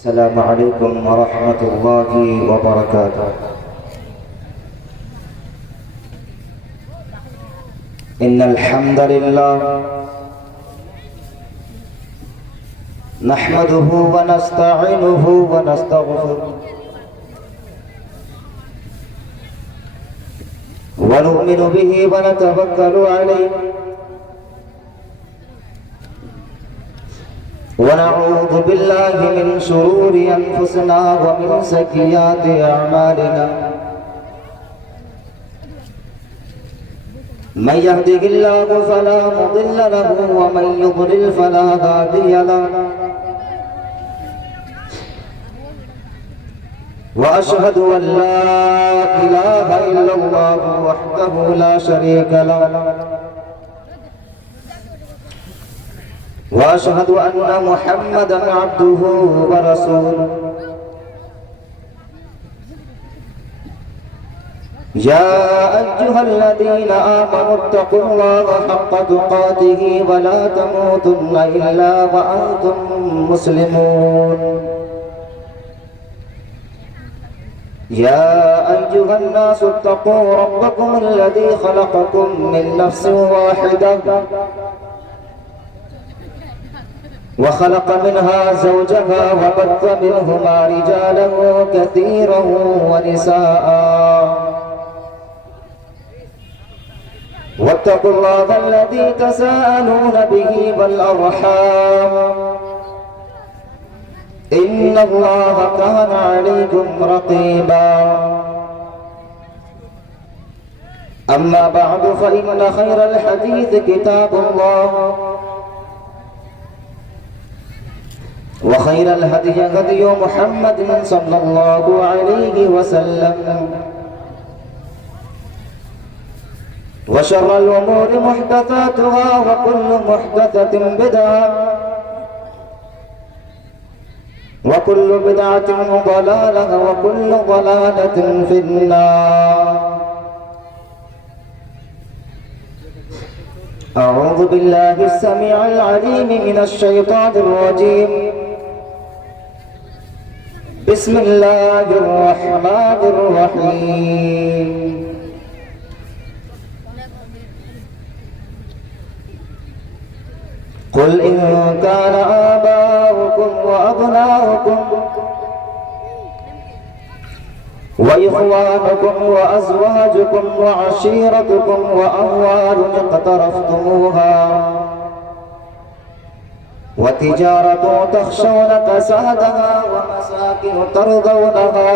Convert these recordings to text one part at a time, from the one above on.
السلام عليكم ورحمة الله وبركاته. إن الحمد لله نحمده ونستعينه ونستغفره ونؤمن به ونتوكل عليه ونعوذ بالله من شرور أنفسنا ومن سيئات أعمالنا. من يهده الله فلا مضل له ومن يضلل فلا هادي له. وأشهد أن لا إله إلا الله وحده لا شريك له. وأشهد أن محمدا عبده ورسوله. يا أيها الذين آمنوا اتقوا الله حق تقاته ولا تموتن إلا وأنتم مسلمون. يا أيها الناس اتقوا ربكم الذي خلقكم من نفس واحدة وخلق منها زوجها وبث منهما رجالا كثيرا ونساء. واتقوا الله الذي تساءلون به والأرحام إن الله كان عليكم رقيبا. أما بعد فإن خير الحديث كتاب الله وخير الهدي هدي محمد صلى الله عليه وسلم وشر الأمور محدثاتها وكل محدثة بدعة وكل بدعة ضلالة وكل ضلالة في النار. أعوذ بالله السميع العليم من الشيطان الرجيم. بسم الله الرحمن الرحيم. قل إن كان آباؤكم وأبناؤكم وإخوانكم وأزواجكم وعشيرتكم وأموال اقترفتموها وتجارة تخشون كسادها ومساكن ترضونها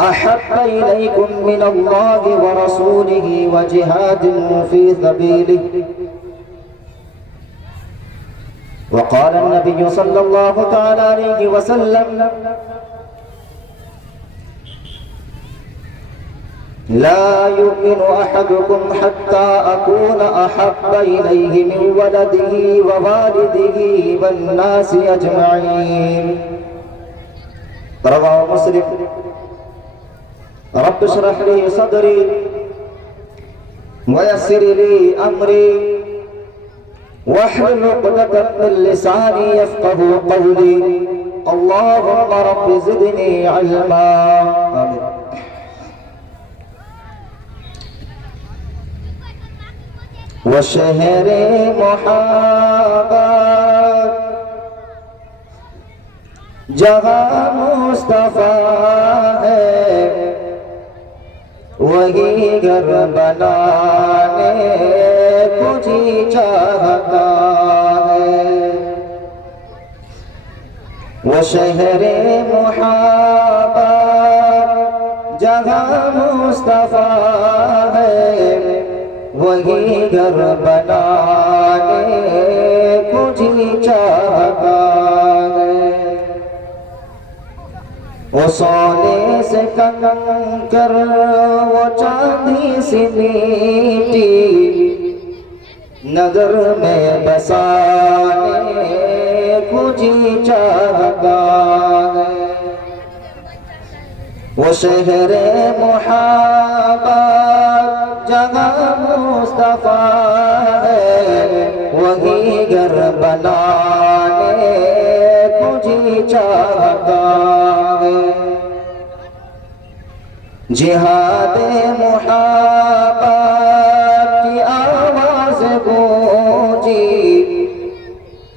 أحب إليكم من الله ورسوله وجهاد في سبيله. وقال النبي صلى الله تعالى عليه وسلم: لا يؤمن أحدكم حتى أكون أحب إليه من ولده ووالده والناس أجمعين. رواه مسلم. رب اشرح لي صدري ويسر لي أمري واحلل عقدة من لساني يفقه قولي. اللهم رب زدني علما. آمين. وشہر محبت جہاں مصطفیٰ ہے وہی گھر بنانے کو جی چاہتا ہے. وشہر محبت جہاں مصطفیٰ ہے وہی گھر بنانے کو جی چاہتا ہے. وہ سونے سے کنکر وہ چاندی سی میٹی نگر میں بسانے کو جی چاہتا ہے. وہ شہر محبت جگہ مصطفیٰ ہے وہی گھر بنانے کو جی چاہتا ہے جہاد محبت کی آواز گونجی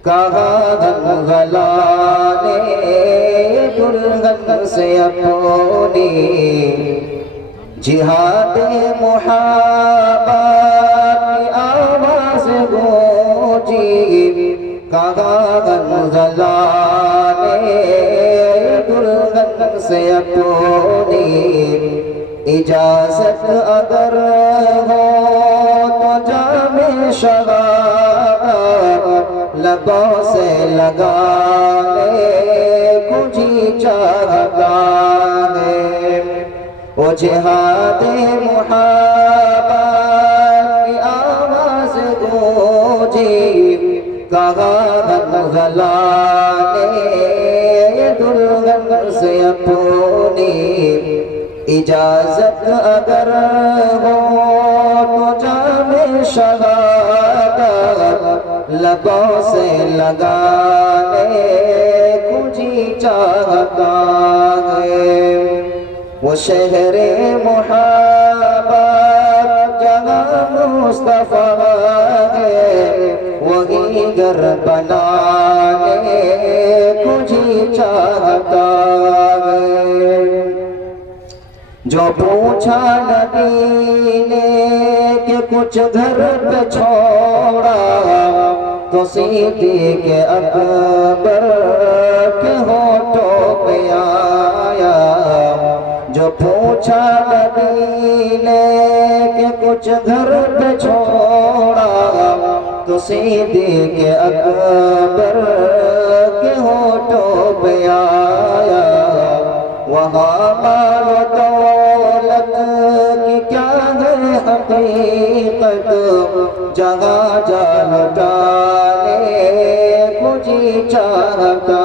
کہا غنغلانے دلہن سے اپنی جہاد محبت کی آواز گونجی کہا غنغلانے دلہن سے اپنی اجازت اگر ہو تو جام شہادت لبوں سے لگانے کو جی چاہتا ہے وہ جہاد محبت کی آواز گونجی کہا غنغلانے دلہن سے اپنی اجازت اگر ہو تو جام شہادت لبوں سے لگانے کو جی چاہتا ہے وہ شہر محبت جہاں مصطفیٰ ہے وہی گھر بنانے کو جی چاہتا ہے جو پوچھا نبی نے کہ کچھ گھر پہ چھوڑا تو صدیق اکبر کے ہونٹوں پہ آیا جو پوچھا نبی نے کہ کچھ گھر پہ چھوڑا تو صدیق اکبر کے ہونٹوں پہ آیا وہاں مال و دولت کی کیا ہے حقیقت جگہ جا لٹانے کو جی چاہتا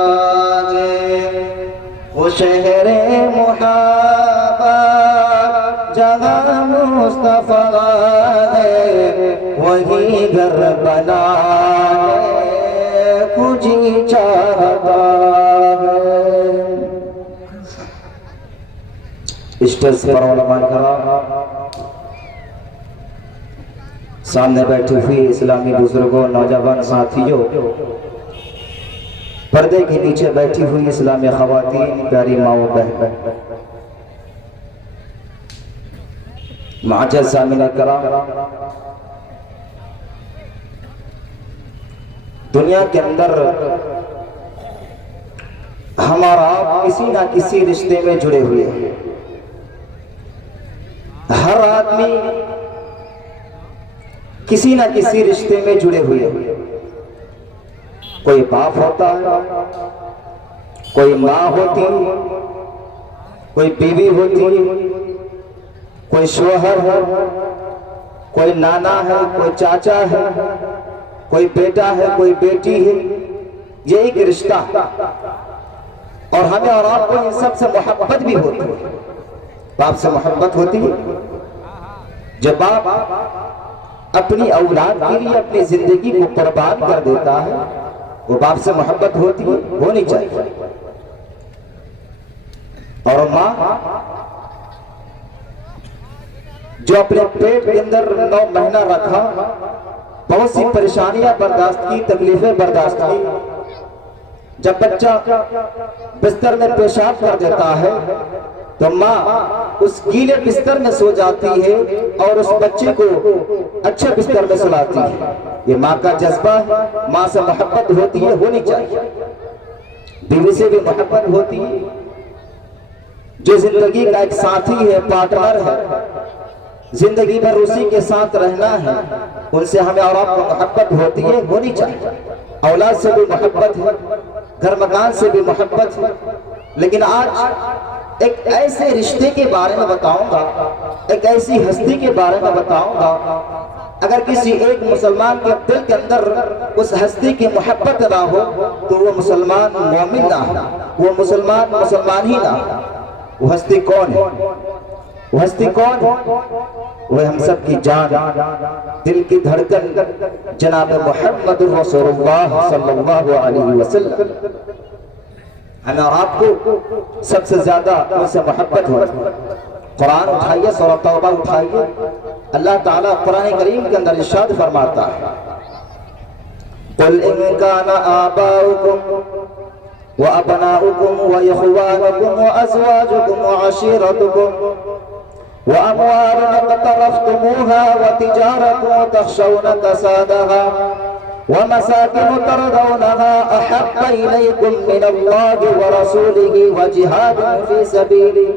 ہے وہ شہر محبت جگہ مصطفیٰ ہے وہی گھر بنانے کو جی چاہتا ہے اسٹیج پر علماء کرام سامنے بیٹھی ہوئی اسلامی بزرگوں نوجوان ساتھیوں پردے کے نیچے بیٹھی ہوئی اسلامی خواتین پیاری ماں و بہن معزز سامعین کرام دنیا کے اندر ہمارا کسی نہ کسی رشتے میں جڑے ہوئے ہیں ہر آدمی کسی نہ کسی رشتے میں جڑے ہوئے ہیں کوئی باپ ہوتا ہے کوئی ماں ہوتی کوئی بیوی ہوتی کوئی شوہر ہے کوئی نانا ہے کوئی چاچا ہے کوئی بیٹا ہے کوئی بیٹی ہے یہ ایک رشتہ اور ہمیں اور آپ کو ان سب سے محبت بھی ہوتی ہے باپ سے محبت ہوتی ہے جب باپ اپنی اولاد کے لیے اپنی زندگی کو قربان کر دیتا ہے وہ باپ سے محبت ہوتی ہے ہونی چاہیے اور ماں جو اپنے پیٹ کے اندر 9 مہینہ رکھا بہت سی پریشانیاں برداشت کی تکلیفیں برداشت کی جب بچہ بستر میں پیشاب کر دیتا ہے تو ماں اس گیلے بستر میں سو جاتی ہے اور اس بچے کو اچھے بستر میں سلاتی ہے یہ ماں کا جذبہ ہے ماں سے محبت ہوتی ہے ہونی چاہیے بیوی سے بھی محبت ہوتی ہے جو زندگی کا ایک ساتھی ہے پارٹنر ہے زندگی بھر اسی کے ساتھ رہنا ہے ان سے ہمیں اور آپ کو محبت ہوتی ہے ہونی چاہیے اولاد سے بھی محبت ہے گھر مکان سے بھی محبت ہے لیکن آج ایک ایسے رشتے کے بارے میں بتاؤں گا ایک ایسی ہستی کے بارے میں بتاؤں گا اگر کسی ایک مسلمان کے دل کے اندر اس ہستی کی محبت نہ ہو تو وہ مسلمان مومن نہ ہو وہ مسلمان ہی نہ ہو وہ ہستی کون ہے وہ ہستی کون ہے وہ ہم سب کی جان دل کی دھڑکن جناب محمد رسول اللہ صلی اللہ علیہ وسلم ہمیں اور آپ کو سب سے زیادہ ان سے محبت ہو. قرآن اٹھائیے، سورہ توبہ اٹھائیے. اللہ تعالیٰ قرآن کریم کے اندر ارشاد فرماتا ہے قُلْ إِن كَانَ آبَاؤُكُمْ وَأَبْنَاؤُكُمْ وَإِخْوَانُكُمْ وَأَزْوَاجُكُمْ وَعَشِيرَتُكُمْ وَأَمْوَالٌ اقْتَرَفْتُمُوهَا وَتِجَارَةٌ تَخْشَوْنَ كَسَادَهَا وَمَسَاكِنُ تَرْضَوْنَهَا أَحَبَّ إِلَيْكُم مِّنَ اللَّهِ وَرَسُولِهِ وَجِهَادٍ فِي سَبِيلِهِ.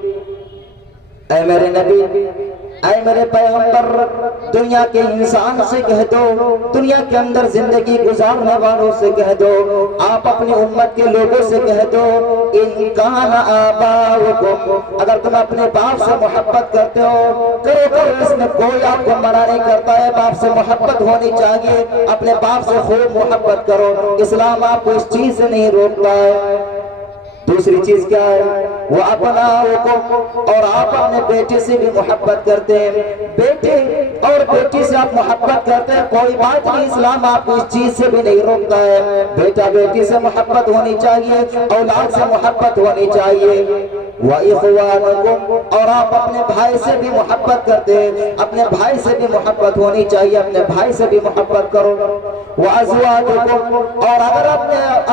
اے میرے نبی، اے میرے پیغمبر، دنیا کے انسان سے کہہ دو، دنیا کے اندر زندگی گزارنے والوں سے کہہ دو، آپ اپنی امت کے لوگوں سے کہہ دو ان کان آباؤکم، اگر تم اپنے باپ سے محبت کرتے ہو کرو، اس میں کوئی آپ کو منع نہیں کرتا ہے. باپ سے محبت ہونی چاہیے، اپنے باپ سے خوب محبت کرو. اسلام آپ کو اس چیز سے نہیں روکتا ہے. دوسری چیز کیا ہے؟ وہ ابناؤکم، اور آپ اپنے بیٹے سے بھی محبت کرتے ہیں. بیٹے اور بیٹی سے آپ محبت کرتے ہیں، کوئی بات نہیں، اسلام آپ کو اس چیز سے بھی نہیں روکتا ہے. بیٹا بیٹی سے محبت ہونی چاہیے، اولاد سے محبت ہونی چاہیے. وَإِخْوَانُكُمْ، اور آپ اپنے بھائی سے بھی محبت کرتے ہیں، اپنے بھائی سے بھی محبت ہونی چاہیے، اپنے بھائی سے بھی محبت کرو. وَأَزْوَاجُكُمْ، اور اگر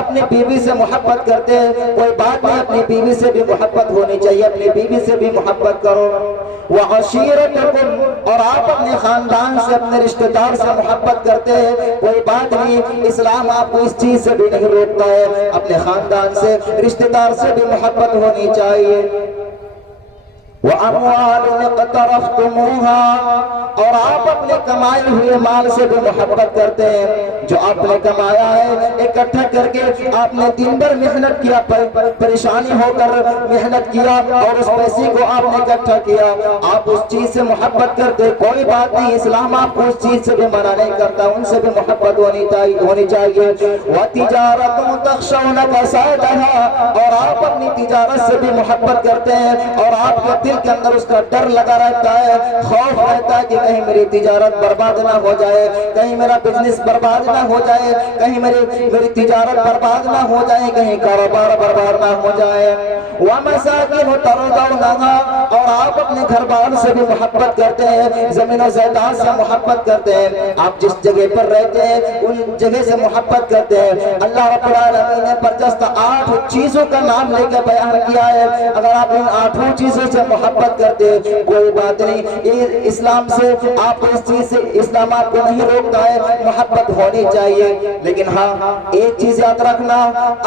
اپنے بیوی سے محبت کرتے ہیں کوئی بات نہیں، اپنی بیوی سے بھی محبت ہونی چاہیے، اپنی بیوی سے بھی محبت کرو. وَعَشِيرَتُكُمْ، اور آپ اپنے خاندان سے، اپنے رشتہ دار سے محبت کرتے ہیں، کوئی بات نہیں، اسلام آپ کو اس چیز سے بھی نہیں روکتا ہے. اپنے خاندان سے، رشتہ دار سے بھی محبت ہونی چاہیے. وَأَمْوَالٌ اقْتَرَفْتُمُوهَا، اور آپ اپنے کمائے ہوئے مال سے بھی محبت کرتے ہیں. جو آپ نے کمایا ہے اکٹھا کر کے آپ نے دن بھر محنت کیا، پریشانی ہو کر محنت کیا اور اس پیسے کو آپ نے اکٹھا کیا، آپ اس چیز سے محبت کرتے، کوئی بات نہیں، اسلام آپ کو اس چیز سے بھی منع نہیں کرتا، ان سے بھی محبت ہونی چاہیے. وَتِجَارَةٌ تَخْشَوْنَ كَسَادَهَا، اور آپ اپنی تجارت سے بھی محبت کرتے ہیں اور آپ کے دل کے اندر اس کا ڈر لگا رہتا ہے، خوف رہتا ہے کہ کہیں میری تجارت برباد نہ ہو جائے، کہیں میرا بزنس برباد نہ ہو جائے، کہیں میری تجارت برباد نہ ہو جائے، کہیں کاروبار برباد نہ ہو جائے. وَمَسَاكِنُ تَرْضَوْنَهَا، اور آپ اپنے گھر بار سے بھی محبت کرتے ہیں، زمین و جائیداد سے محبت کرتے ہیں، آپ جس جگہ پر رہتے ہیں ان جگہ سے محبت کرتے ہیں. اللہ رب العالمین نے برجستہ 8 چیزوں کا نام لے کے بیان کیا ہے. اگر آپ ان 8 چیزوں سے محبت کرتے ہیں کوئی بات نہیں، اسلام سے آپ کو اس چیز سے، اسلام آپ کو نہیں روکتا ہے، محبت ہونی چاہیے. لیکن ہاں ایک چیز یاد رکھنا،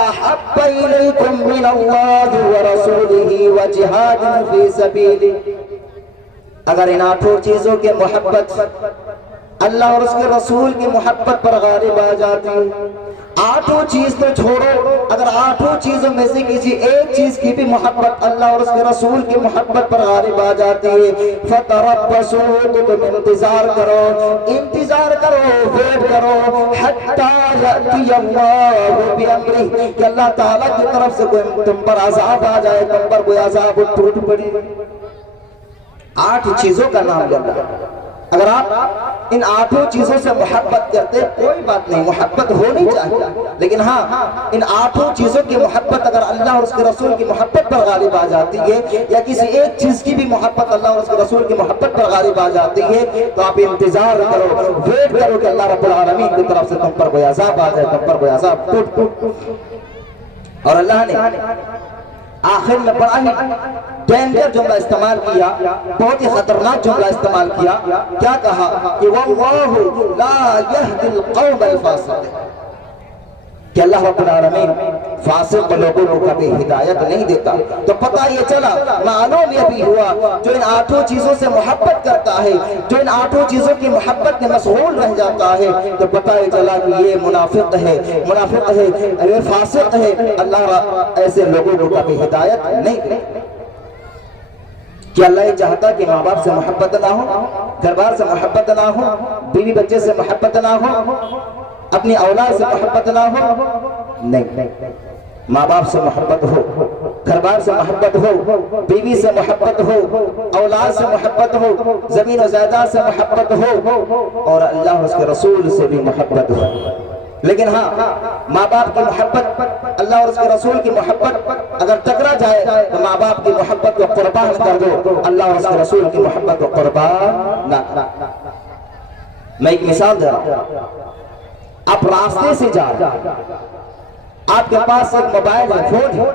احب الیکم من اللہ ورسولہ وجہاد فی سبیلہ. اگر ان 8 چیزوں کے محبت، اللہ اور اس کے رسول کی محبت پر غالب آ جاتی ہے، 8 چیز تو چھوڑو، اگر 8 چیزوں میں سے کسی ایک چیز کی بھی محبت اللہ اور اس کے رسول کی محبت پر غالب آ جاتی ہے، فَتَرَبَّصُوا، تو تم انتظار کرو، ویٹ کرو، حَتَّى يَأْتِيَ اللَّهُ بِأَمْرِهِ، کہ اللہ تعالیٰ کی طرف سے کوئی تم پر عذاب آ جائے، تم پر کوئی عذاب ٹوٹ پڑی. 8 چیزوں کا نام لینا. اگر آپ ان 8 چیزوں سے محبت کرتے کوئی بات نہیں، محبت ہونی چاہیے. لیکن ہاں ان 8 چیزوں کی محبت اگر اللہ اور اس کے رسول کی محبت پر غالب آ جاتی ہے، یا کسی ایک چیز کی بھی محبت اللہ اور اس کے رسول کی محبت پر غالب آ جاتی ہے، تو آپ انتظار کرو، ویٹ کرو کہ اللہ رب العالمین کی طرف سے تم پر کوئی عذاب آ جائے، تم پر کوئی عذاب ٹوٹ. اور اللہ نے آخر میں بڑا ہی ڈینجر جملہ استعمال کیا، بہت ہی خطرناک جملہ استعمال کیا. کیا کہا کہ وَاللَّهُ لَا يَهْدِي الْقَوْمَ الْفَاسِقِينَ، کہ اللہ رب العالمین فاسق لوگوں کو کبھی ہدایت نہیں دیتا. تو پتہ یہ چلا، معلوم یہ بھی ہوا، جو ان 8 چیزوں سے محبت کرتا ہے، جو ان 8 چیزوں کی محبت میں مشغول رہ جاتا ہے، تو پتہ یہ چلا کہ یہ منافق ہے، یہ فاسق ہے. اللہ ایسے لوگوں کو کبھی ہدایت نہیں دیتا. کہ اللہ یہ چاہتا کہ ماں باپ سے محبت نہ ہو، گھر بار سے محبت نہ ہو، بیوی بچے سے محبت نہ ہو، اپنی اولاد سے محبت نہ ہو؟ نہیں، ماں باپ سے محبت ہو، گھر بار سے محبت ہو، بیوی سے محبت ہو، اولاد سے محبت ہو، زمین و جائیداد سے محبت ہو، اور اللہ اور اس کے رسول سے بھی محبت ہو. لیکن ہاں ماں باپ کی محبت، اللہ اور اس کے رسول کی محبت اگر ٹکرا جائے تو ماں باپ کی محبت کو قربان کر دو، اللہ اور اس کے رسول کی محبت کو قربان نہ کرو۔ میں ایک مثال دے رہا ہوں، آپ راستے سے جا رہے ہیں، آپ کے پاس ایک موبائل ہے، فون ہے،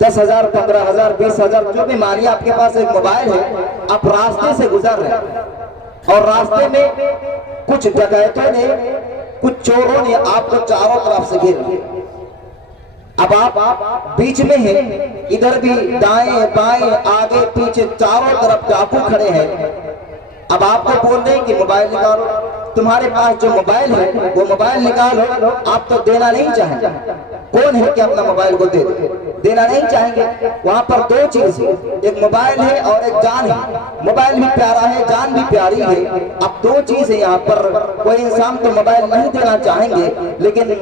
10,000 15,000 20,000 جو بھی مانیے، آپ کے پاس ایک موبائل ہے، آپ راستے سے گزر رہے ہیں اور راستے میں کچھ ڈکیتوں نے، کچھ چوروں نے آپ کو چاروں طرف سے گھیر لیا۔ اب آپ بیچ میں ہیں، ادھر بھی دائیں بائیں آگے پیچھے چاروں طرف ڈاکو کھڑے ہیں۔ اب آپ کو بول رہے ہیں کہ موبائل نکالو، تمہارے پاس جو موبائل ہے وہ موبائل نکالو، آپ تو دینا نہیں چاہیں گے۔ کون ہے کہ اپنا موبائل کو دے دے؟ دینا نہیں چاہیں گے۔ وہاں پر دو چیز ہے، ایک موبائل ہے اور ایک جان ہے۔ موبائل بھی پیارا ہے، جان بھی پیاری ہے۔ اب دو چیز ہے یہاں پر، کوئی انسان تو موبائل نہیں دینا چاہیں گے، لیکن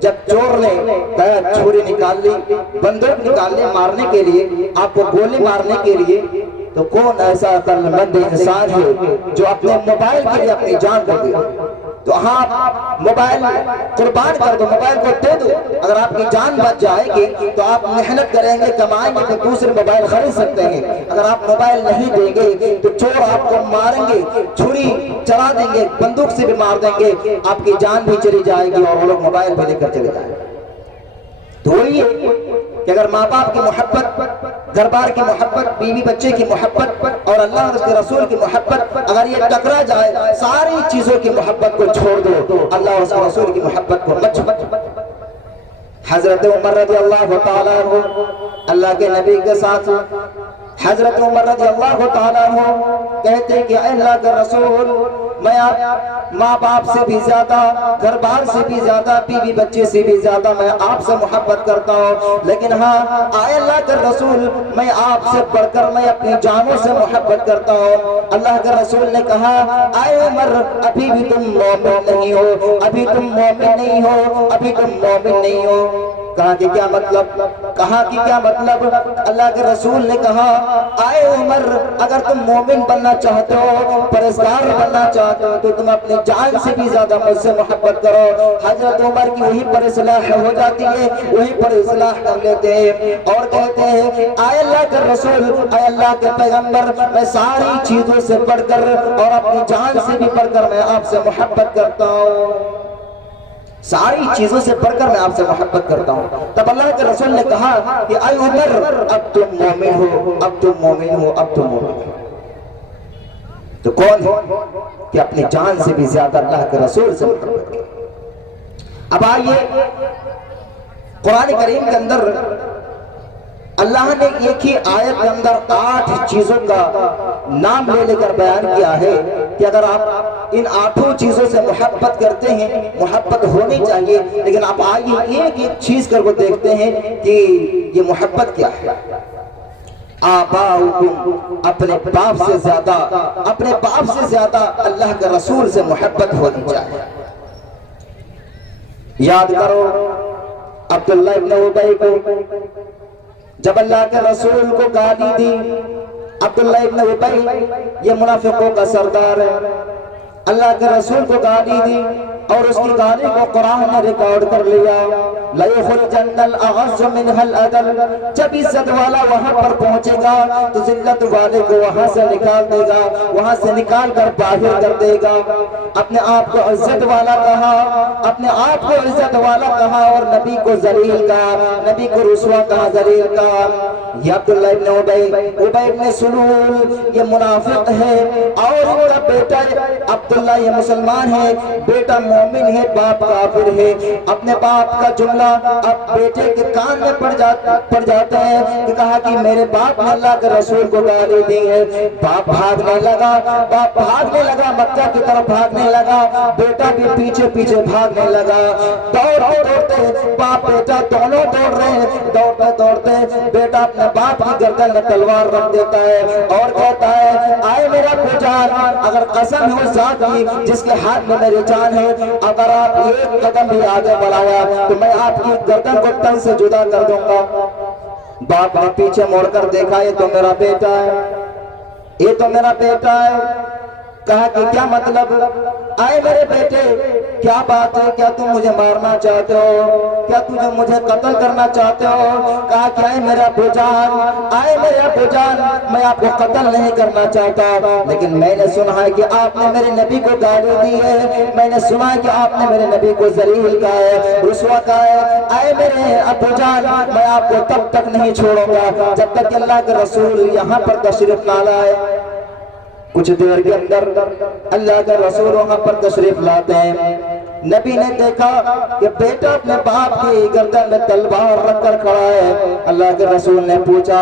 جب چور نے چھری نکال لی، بندوق نکال لی مارنے کے لیے، آپ کو گولی مارنے کے لیے، تو کون ایسا عقل مند انسان ہے جو اپنے موبائل کے لیے اپنی جان کو دے؟ تو ہاں موبائل قربان کر دو، موبائل کو دے دو۔ اگر آپ کی جان بچ جائے گی تو آپ محنت کریں گے، کمائیں گے تو دوسرے موبائل خرید سکتے ہیں۔ اگر آپ موبائل نہیں دیں گے تو چور آپ کو ماریں گے، چھری چلا دیں گے، بندوق سے بھی مار دیں گے، آپ کی جان بھی چلی جائے گی اور وہ لوگ موبائل بھی لے کر چلے جائیں گے۔ تو وہی ہے کہ اگر ماں باپ کی محبت، گھر بار کی محبت، بیوی بچے کی محبت اور اللہ اور اس کے رسول کی محبت اگر یہ ٹکرا جائے، ساری چیزوں کی محبت کو چھوڑ دو، اللہ اور اس کے رسول کی محبت کو مت چھوڑو۔ حضرت عمر رضی اللہ تعالیٰ عنہ اللہ کے نبی کے ساتھ، حضرت عمر رضی اللہ تعالیٰ عنہ کہتے کہ اے اللہ کے رسول، میں آپ ماں باپ سے بھی زیادہ، گھر بار سے بھی زیادہ، بیوی بچے سے بھی زیادہ میں آپ سے محبت کرتا ہوں، لیکن ہاں اے اللہ کے رسول، میں آپ سے بڑھ کر میں اپنی جانوں سے محبت کرتا ہوں۔ اللہ کے رسول نے کہا اے عمر، ابھی بھی تم مومن نہیں ہو، ابھی تم مومن نہیں ہو، ابھی تم مومن نہیں ہو۔ کہا کہ کیا مطلب؟ کہا کہ کیا مطلب؟ اللہ کے رسول نے کہا اے عمر، اگر تم مومن بننا چاہتے ہو، پرہیزگار بننا چاہتے ہو، تو تم اپنی جان سے بھی زیادہ مجھ سے محبت کرو۔ حضرت عمر کی وہیں پر اصلاح ہو جاتی ہے، وہیں پر اصلاح کر لیتے ہیں اور کہتے ہیں اے اللہ کے رسول، اے اللہ کے پیغمبر، میں ساری چیزوں سے بڑھ کر اور اپنی جان سے بھی بڑھ کر میں آپ سے محبت کرتا ہوں، ساری چیزوں سے بڑھ کر میں آپ سے محبت کرتا ہوں۔ تب اللہ کے رسول نے کہا کہ اے عمر، اب تم مومن ہو، اب تم مومن ہو، اب تم مومن ہو۔ تو کون ہے کہ اپنی جان سے بھی زیادہ اللہ کے رسول سے محبت کرے؟ اب آئیے قرآن کریم کے اندر اللہ نے ایک ہی آیت کے اندر 8 چیزوں کا نام لے کر بیان کیا ہے کہ اگر آپ ان 8 چیزوں سے محبت کرتے ہیں، محبت ہونی چاہیے، لیکن آپ آئیے ایک ایک چیز کر کو دیکھتے ہیں کہ یہ محبت کیا ہے۔ آباؤکم، اپنے باپ سے زیادہ، اپنے باپ سے زیادہ اللہ کے رسول سے محبت ہونی چاہیے۔ یاد کرو عبداللہ ابن ابی کو جب اللہ کے رسول کو گالی دی، عبداللہ ابن ابی یہ منافقوں کا سردار ہے، اللہ کے رسول کو گالی دی اور اس کی گالی کو قرآن نے ریکارڈ کر لیا۔ لَيُخْرِجَنَّ الْأَعَزُّ مِنْهَا الْأَذَلَّ، جب عزت والا وہاں پر پہنچے گا تو ذلت والے کو وہاں سے نکال دے گا، وہاں سے نکال کر باہر کر دے گا۔ اپنے آپ کو عزت والا کہا، اپنے آپ کو عزت والا کہا اور نبی کو ذلیل کہا، نبی کو رسوا کہا، ذلیل کہا۔ یہ عبداللہ ابن ابی ابن سلول یہ منافق ہے اور ان کا بیٹا عبداللہ یہ مسلمان ہے، بیٹا مومن ہے، باپ کافر ہے۔ اپنے باپ کا جملہ اب بیٹے کے کان میں پڑ جاتا ہے کہ کہا کہ میرے باپ نے اللہ کے رسول کو گالی دی ہے۔ باپ بھاگنے لگا، باپ بھاگنے لگا، مکہ کی طرف بھاگنے لگا، بیٹا بھی پیچھے پیچھے بھاگنے لگا۔ دوڑتے باپ بیٹا دونوں دوڑ رہے ہیں، دوڑتے دوڑتے بیٹا اپنے باپ کی گردن میں تلوار رکھ دیتا ہے اور کہتا ہے آئے میرا بیٹا، اگر قسم ہے ذات کی جس کے ہاتھ میں میری جان ہے، اگر آپ ایک قدم بھی آگے بڑھایا تو میں آپ کی گردن کو تن سے جدا کر دوں گا۔ باپ نے پیچھے موڑ کر دیکھا، یہ تو میرا بیٹا ہے، یہ تو میرا بیٹا ہے۔ کہا کہ کیا مطلب؟ آئے میرے بیٹے، کیا بات ہے؟ کیا تم مجھے مارنا چاہتے ہو؟ کیا تم مجھے قتل کرنا چاہتے ہو؟ کہا کہ اے میرے ابو جان، اے میرے ابو جان، میں آپ کو قتل نہیں کرنا چاہتا، لیکن میں نے سنا ہے کہ آپ نے میرے نبی کو گالی دی ہے، میں نے سنا ہے کہ آپ نے میرے نبی کو ذلیل کہا ہے، رسوا کہا ہے۔ اے میرے ابو جان، میں آپ کو تب تک نہیں چھوڑوں گا جب تک کہ اللہ کے رسول یہاں پر تشریف نہ لائے۔ کچھ دیر کے اندر اللہ کے رسول وہاں پر تشریف لاتے ہیں۔ نبی نے دیکھا کہ بیٹا اپنے باپ کی گردن میں تلوار رکھ کر کھڑا ہے۔ اللہ کے رسول نے پوچھا،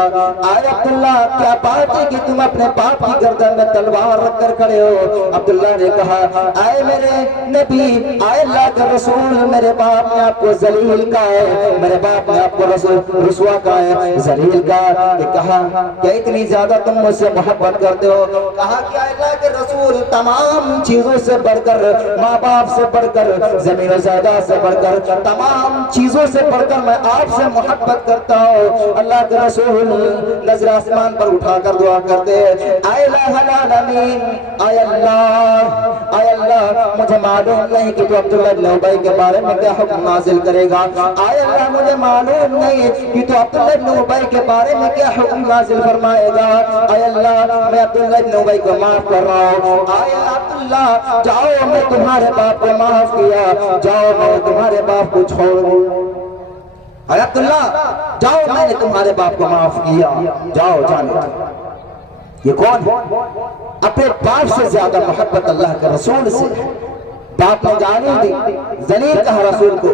آئے عبداللہ، کیا بات ہے کہ تم اپنے باپ کی گردن میں تلوار رکھ کر کھڑے ہو؟ عبداللہ نے کہا، آئے میرے نبی، آئے اللہ کے رسول، میرے باپ نے آپ کو ذلیل کہا ہے، میرے باپ نے آپ کو رسوا کہا ہے، ذلیل کہا ہے۔ کہا کہ اتنی زیادہ تم مجھ سے محبت کرتے ہو؟ کہا کہ اللہ کے رسول، تمام چیزوں سے بڑھ کر، ماں باپ سے بڑھ کر، زمین و جائیداد سے بڑھ کر، تمام چیزوں سے بڑھ کر میں آپ سے محبت کرتا ہوں۔ اللہ کے رسول نظر آسمان پر اٹھا کر دعا کرتے ہیں، اے الہ العالمین، اے اللہ، اے اللہ، مجھے معلوم نہیں کہ تو عبداللہ بن ابی کے بارے میں کیا حکم نازل کرے گا۔ اے اللہ، مجھے معلوم نہیں کہ تو عبداللہ بن ابی کے بارے میں کیا حکم نازل فرمائے گا۔ اے اللہ، میں عبداللہ بن ابی کو معاف کر رہا ہوں۔ اے عبداللہ، جاؤ، میں تمہارے باپ کو معاف کیا، جاؤ، میں تمہارے باپ کو چھوڑ دیا۔ اے عبداللہ، جاؤ، میں نے تمہارے باپ کو معاف کیا، جاؤ، جانے۔ یہ کون ہے؟ اپنے باپ سے زیادہ محبت اللہ کے رسول سے۔ باپ نے گالی دی، ذلیل کہا رسول کو،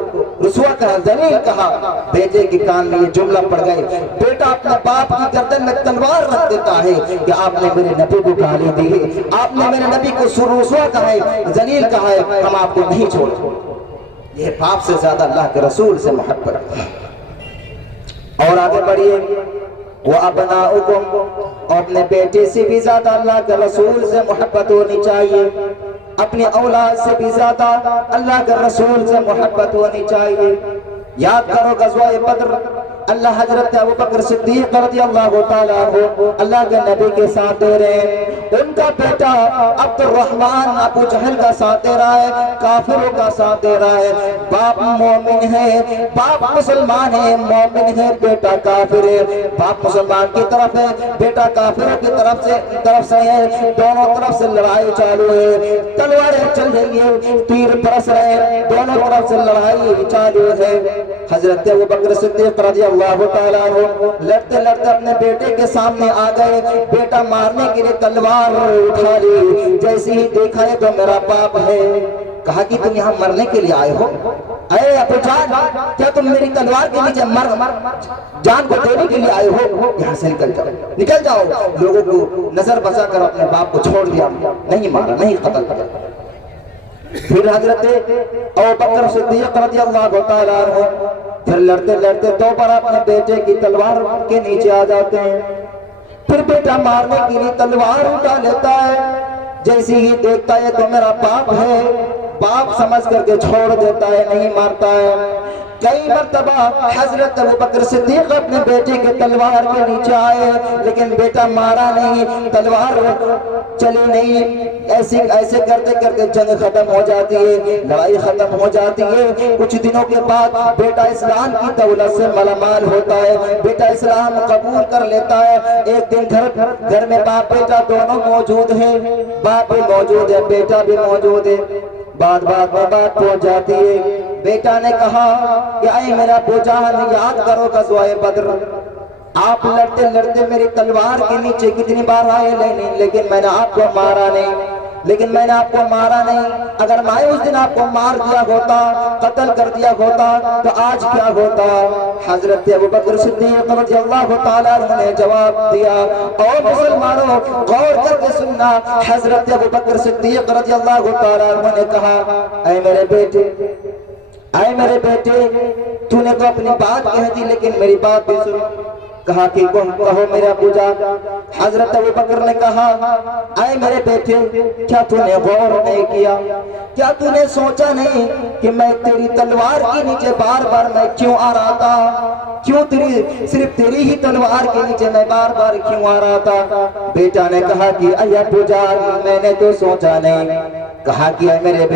رسوا کہا، ذلیل کہا۔ بیٹے کے کان میں یہ جملہ پڑ گئے، بیٹا اپنے باپ کی گردن میں تلوار رکھ دیتا ہے کہ آپ نے میرے نبی کو گالی دی ہے، آپ نے میرے نبی کو رسوا کہا ہے، ذلیل کہا ہے، ہم آپ کو نہیں چھوڑیں۔ یہ باپ سے زیادہ اللہ کے رسول سے محبت۔ اور آگے بڑھیے، وَأَبْنَاؤُكُمْ، اور اپنے بیٹے سے بھی زیادہ اللہ کے رسول سے محبت ہونی چاہیے، اپنی اولاد سے بھی زیادہ اللہ کے رسول سے محبت ہونی چاہیے۔ یاد کرو غزوہ بدر، اللہ حضرت ابوبکر صدیق رضی اللہ تعالیٰ عنہ اللہ کے نبی کے ساتھ دے رہے ہیں، ان کا بیٹا عبد الرحمن ابو جہل کا ساتھ دے رہا ہے، کافروں کا ساتھ دے رہا ہے۔ باپ مومن ہے، باپ مسلمان ہے، مومن ہے، بیٹا کافر ہے۔ باپ مسلمان کی طرف ہے، بیٹا کافروں کی طرف سے ہے، دونوں طرف سے لڑائی چالو ہے، تلواریں چل رہی ہے، تیر برس رہے ہیں، دونوں طرف سے لڑائی چالو ہے۔ حضرت ابوبکر صدیق رضی اللہ تعالیٰ عنہ لڑتے لڑتے اپنے بیٹے کے سامنے آ گئے، بیٹا مارنے کے لیے تلوار اٹھا لی، جیسے ہی دیکھا ہے تو میرا باپ ہے۔ کہا کہ تم یہاں مرنے کے لیے آئے ہو؟ اے ابو جان، کیا تم میری تلوار کے نیچے جان کو دینے کے لیے آئے ہو؟ یہاں سے نکل جاؤ، نکل جاؤ۔ لوگوں کو نظر بچا کر اپنے باپ کو چھوڑ دیا، نہیں مارا، نہیں قتل کیا۔ پھر حضرت ابوبکر صدیق رضی اللہ تعالیٰ عنہ پھر لڑتے لڑتے دوبارہ اپنے بیٹے کی تلوار کے نیچے آ جاتے ہیں۔ پھر بیٹا مارنے کے لیے تلوار اٹھا لیتا ہے، جیسے ہی دیکھتا ہے تو میرا باپ ہے، باپ سمجھ کر کے چھوڑ دیتا ہے، نہیں مارتا ہے۔ کئی مرتبہ حضرت ابوبکر صدیق اپنے بیٹے کے تلوار کے نیچے آئے، لیکن بیٹا مارا نہیں، تلوار چلی نہیں۔ ایسے کرتے کرتے جنگ ختم ہو جاتی ہے، لڑائی ختم ہو جاتی ہے۔ کچھ دنوں کے بعد بیٹا اسلام کی دولت سے مالامال ہوتا ہے، بیٹا اسلام قبول کر لیتا ہے۔ ایک دن گھر میں باپ بیٹا دونوں موجود ہیں، باپ بھی موجود ہے، بیٹا بھی موجود ہے۔ بات میں بات پہنچ جاتی ہے، بیٹا نے کہا کہ اے میرا ابو جان، یاد کرو غزوہ بدر، آپ لڑتے لڑتے میری تلوار کے نیچے کتنی بار آئے، لیکن میں نے آپ کو مارا نہیں۔ اگر میں اس دن آپ کو مار دیا ہوتا، قتل کر دیا ہوتا تو آج کیا ہوتا؟ حضرت ابوبکر صدیق رضی اللہ تعالیٰ عنہ نے جواب دیا، اور مسلمانوں غور کر کے سننا، حضرت ابوبکر صدیق رضی اللہ تعالیٰ عنہ نے کہا، اے میرے بیٹے، تو نے تو اپنی بات کہہ دی، لیکن میری بات بھی سن۔ کہا کہ کہو میرے ابو جان۔ حضرت ابو بکر نے کہا اے میرے بیٹے کیا تو نے غور نہیں کیا، کیا تو نے سوچا نہیں کہ میں تیری تلوار کے نیچے بار بار میں کیوں آ رہا تھا، کیوں صرف تیری ہی تلوار کے نیچے میں بار بار کیوں آ رہا تھا؟ بیٹا نے کہا کہ اے ابو جان میں نے تو سوچا نہیں۔ کہا کہ اے میرے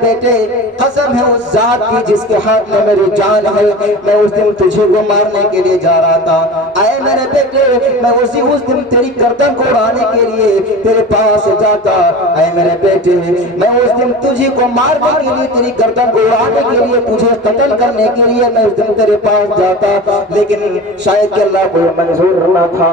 بیٹے قسم ہے اس ذات کی جس کے ہاتھ میں میری جان ہے، میں اس دن تجھے کو مارنے کے لیے جا رہا تھا۔ اے میرے بیٹے میں اس دن تیری گردن کو اڑانے کے لیے تیرے پاس جاتا۔ اے میرے بیٹے میں اس دن تجھے کو مارنے کے لیے تیری گردن کو اڑانے کے لیے تجھے قتل کرنے کے لیے میں اس دن تیرے پاس جاتا، لیکن شاید کہ اللہ کو یہ منظور نہ تھا،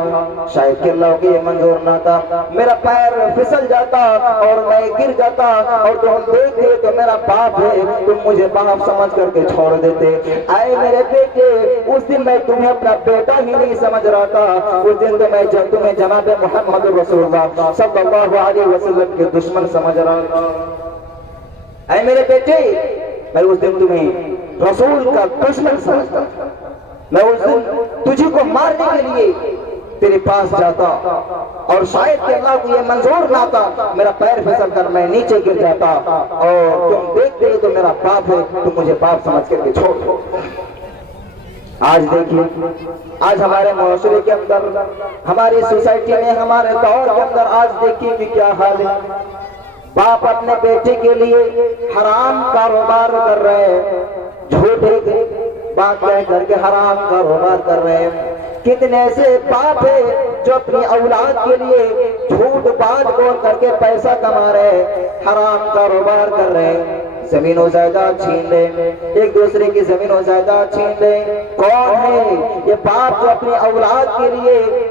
شاید کہ اللہ کو یہ منظور نہ تھا، میرا پیر پھسل جاتا اور میں گر جاتا اور تم دیکھتے تو میرا باپ ہے، تم مجھے باپ سمجھ کر کے چھوڑ دیتے۔ اے میرے بیٹے اس دن میں تمہیں اپنا بیٹا ہی نہیں سمجھ رہا تھا، اس دن تو میں تمہیں جناب محمد رسول اللہ صلی اللہ علیہ وسلم کے دشمن سمجھ رہا تھا۔ اے میرے بیٹے میں اس دن تمہیں رسول کا دشمن سمجھتا تھا، میں اس دن تجھے کو مارنے کے لیے تیرے پاس جاتا اور شاید کہ اللہ کو یہ منظور نہ تھا، میرا پیر پھسل کر میں نیچے گر جاتا اور تم دیکھتے تو میرا باپ ہے، تم مجھے باپ سمجھ کر کے چھوڑ دو۔ آج دیکھیے آج ہمارے معاشرے کے اندر، ہماری سوسائٹی میں، ہمارے دور کے اندر آج دیکھیے کہ کیا حال ہے۔ باپ اپنے بیٹے کے لیے حرام کاروبار کر رہے ہیں، جھوٹے بات کہہ کر کے حرام کاروبار کر رہے ہیں۔ کتنے ایسے باپ ہیں جو اپنی اولاد کے لیے جھوٹ بات بول کر کے پیسہ کما رہے ہیں، حرام کاروبار کر رہے ہیں، زمین و جائیداد چھین لیں، ایک دوسرے کی زمین و جائیداد چھین لیں۔ کون ہے یہ باپ جو اپنی اولاد کے لیے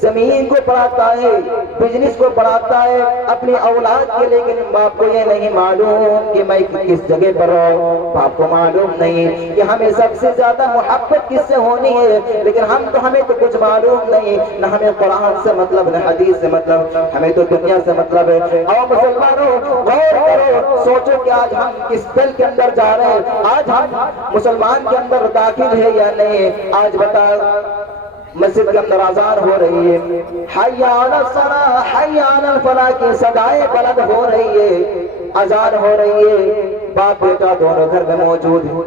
زمین کو بڑھاتا ہے، بزنس کو بڑھاتا ہے اپنی اولاد کے، لیکن باپ کو یہ نہیں معلوم کہ میں کس جگہ پر ہوں، باپ کو معلوم نہیں کہ ہمیں سب سے زیادہ محبت کس سے ہونی ہے، لیکن ہمیں تو کچھ معلوم نہیں، نہ ہمیں قرآن سے مطلب نہ حدیث سے مطلب، ہمیں تو دنیا سے مطلب ہے۔ اور مسلمانوں غور کرو، سوچو کہ آج ہم کس دل کے اندر جا رہے ہیں، آج ہم مسلمان کے اندر داخل ہے یا نہیں؟ آج بتاؤ مسجد کے اندر اذان ہو رہی ہے، حی علی الصلاۃ حی علی الفلاح کی صدائیں بلند ہو رہی ہے، اذان ہو رہی ہے، باپ بیٹا دونوں گھر میں موجود ہیں،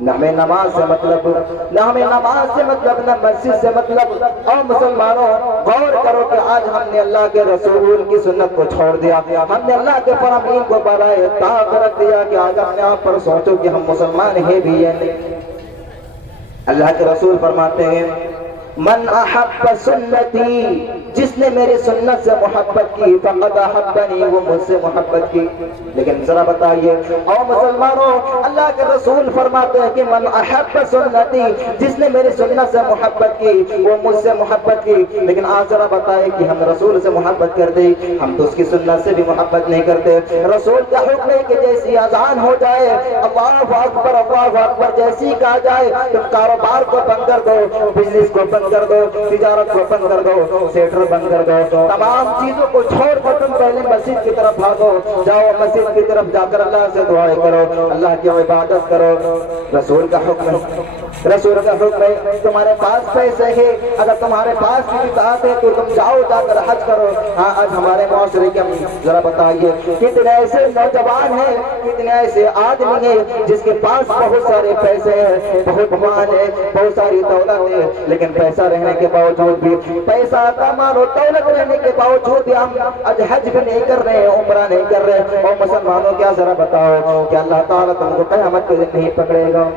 نہ ہمیں نماز سے مطلب، نہ ہمیں نماز سے مطلب، نہ مسجد سے مطلب۔ اور مسلمانوں غور کرو کہ آج ہم نے اللہ کے رسول کی سنت کو چھوڑ دیا، ہم نے اللہ کے فرامین کو بالائے طاق رکھ دیا کہ آج اپنے آپ پر سوچو کہ ہم مسلمان ہیں بھی یا نہیں۔ اللہ کے رسول فرماتے ہیں من احب سنتی، جس نے میری سنت سے محبت کی فقد احبنی، وہ مجھ سے محبت کی۔ لیکن ذرا بتائیے اور مسلمانوں اللہ کے رسول فرماتے ہیں کہ من احب سنتی، جس نے میری سنت سے محبت کی وہ مجھ سے محبت کی۔ لیکن آج ذرا بتائیں کہ ہم رسول سے محبت کرتے، ہم تو اس کی سنت سے بھی محبت نہیں کرتے۔ رسول کا حکم ہے کہ جیسی اذان ہو جائے اللہ اکبر جیسی کہا جائے تم کاروبار کو بند کر دو، بزنس کو بند کر دو، تجارت کو بند کر دو، سیٹر بند کر دو، تمام چیزوں کو چھوڑ کر تم پہلے مسجد کی طرف بھاگو، جاؤ مسجد کی طرف جا کر اللہ سے دعائیں کرو، اللہ کی عبادت کرو۔ رسول کا حکم ہے، رسول کا حکم ہے تمہارے پاس پیسے ہیں، اگر تمہارے پاس کی بات ہے تو تم جاؤ جا کر حج کرو۔ ہاں آج ہمارے معاشرے کے ذرا بتائیے کتنے ایسے نوجوان ہیں، کتنے ایسے آدمی ہیں جس کے پاس بہت سارے پیسے ہیں، بہت مال ہے، بہت ساری دولت ہے، لیکن پیسہ رہنے کے باوجود بھی، پیسہ مال و دولت رہنے کے باوجود بھی ہم آج حج بھی نہیں کر رہے ہیں، عمرہ نہیں کر رہے۔ اور مسلمانوں کیا ذرا بتاؤ کہ اللہ تعالیٰ تم کو قیامت کے دن نہیں پکڑے گا؟